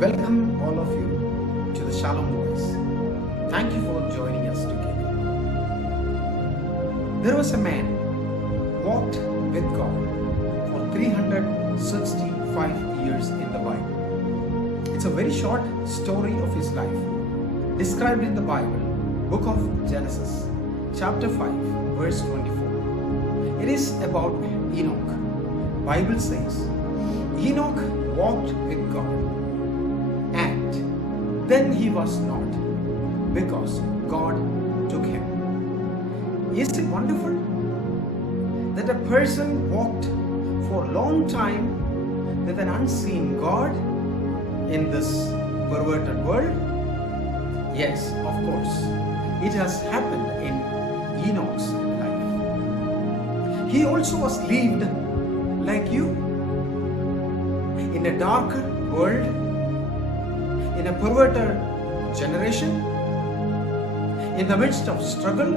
Welcome all of you to the Shalom Voice. Thank you for joining us together. There was a man walked with God for 365 years in the Bible. It's a very short story of his life described in the Bible, book of Genesis, chapter 5, verse 24. It is about Enoch. Bible says, Enoch walked with God, and then he was not, because God took him. Is it wonderful that a person walked for a long time with an unseen God in this perverted world? Yes, of course. It has happened in Enoch's life. He also was lived like you, in a dark world, in a perverted generation, in the midst of struggle,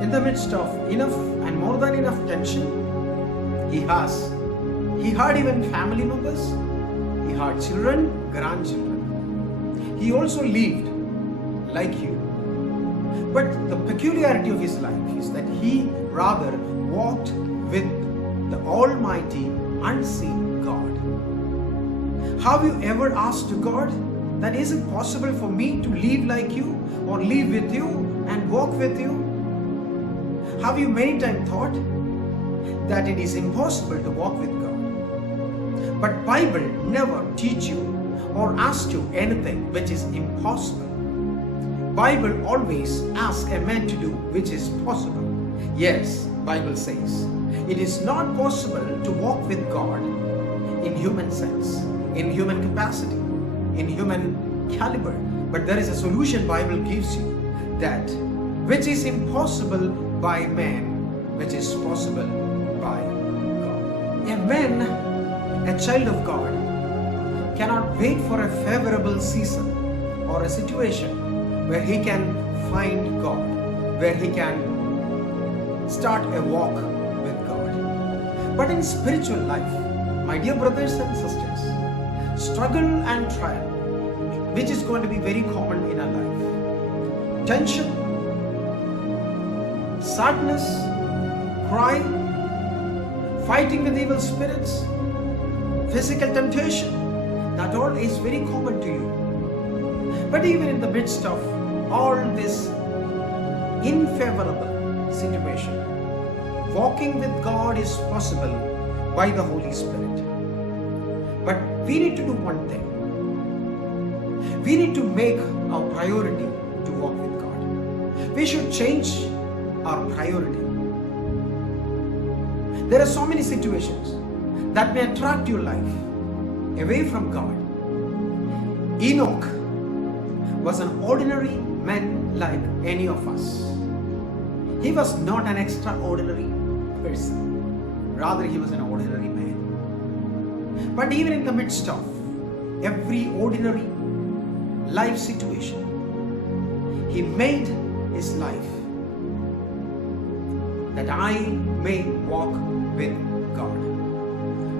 in the midst of enough and more than enough tension. He had even family members, he had children, grandchildren. He also lived like you. But the peculiarity of his life is that he rather walked with the Almighty, unseen God. Have you ever asked God that is it possible for me to live like you or live with you and walk with you? Have you many times thought that it is impossible to walk with God? But Bible never teach you or ask you anything which is impossible. Bible always asks a man to do which is possible. Yes, Bible says it is not possible to walk with God in human sense, in human capacity, in human caliber. But there is a solution Bible gives you, that which is impossible by man, which is possible by God. A man, a child of God, cannot wait for a favorable season or a situation where he can find God, where he can start a walk with God. But in spiritual life, my dear brothers and sisters, struggle and trial, which is going to be very common in our life, tension, sadness, cry, fighting with evil spirits, physical temptation, that all is very common to you. But even in the midst of all this unfavorable situation, walking with God is possible by the Holy Spirit. But we need to do one thing. We need to make our priority to walk with God. We should change our priority. There are so many situations that may attract your life away from God. Enoch was an ordinary man like any of us. He was not an extraordinary person. Rather, he was an ordinary man. But even in the midst of every ordinary life situation, he made his life that I may walk with God.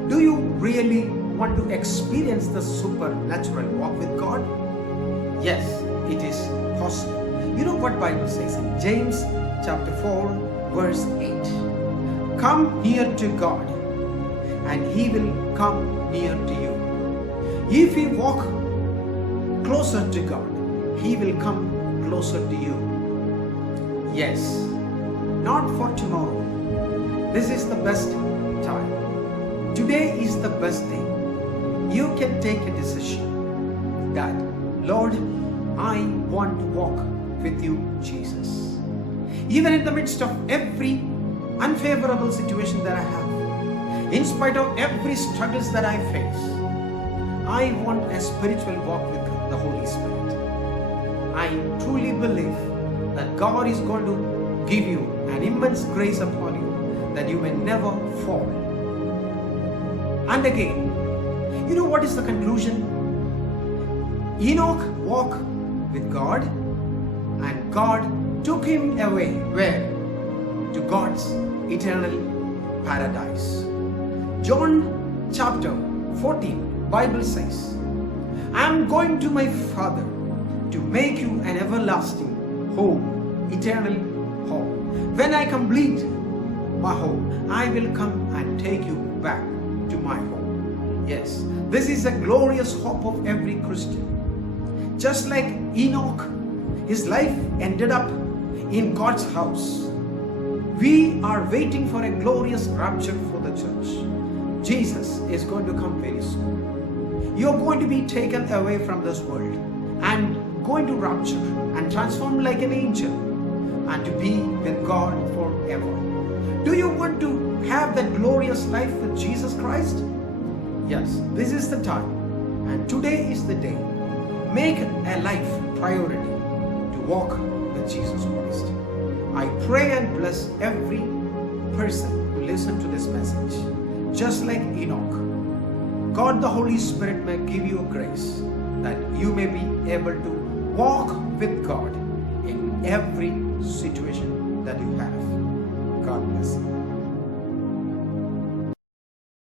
Do you really want to experience the supernatural walk with God? Yes, it is possible. You know what Bible says in James chapter 4 verse 8. Come near to God and he will come near to you. If you walk closer to God, he will come closer to you. Yes, not for tomorrow. This is the best time. Today is the best day. You can take a decision that, Lord, I want to walk with you, Jesus. Even in the midst of every unfavorable situation that I have, in spite of every struggles that I face, I want a spiritual walk with the Holy Spirit. I truly believe that God is going to give you an immense grace upon you, that you may never fall. And again, you know what is the conclusion? Enoch walked with God, and God took him away. Where? To God's eternal paradise. John chapter 14 Bible says, I am going to my Father to make you an everlasting home, eternal home. When I complete my home, I will come and take you back to my home. Yes, this is a glorious hope of every Christian. Just like Enoch, his life ended up in God's house. We are waiting for a glorious rapture for the church. Jesus is going to come very soon. You're going to be taken away from this world and going to rapture and transform like an angel and to be with God forever. Do you want to have that glorious life with Jesus Christ? Yes, this is the time and today is the day. Make a life priority to walk with Jesus Christ. I pray and bless every person who listens to this message. Just like Enoch, God the Holy Spirit may give you grace that you may be able to walk with God in every situation that you have. God bless you.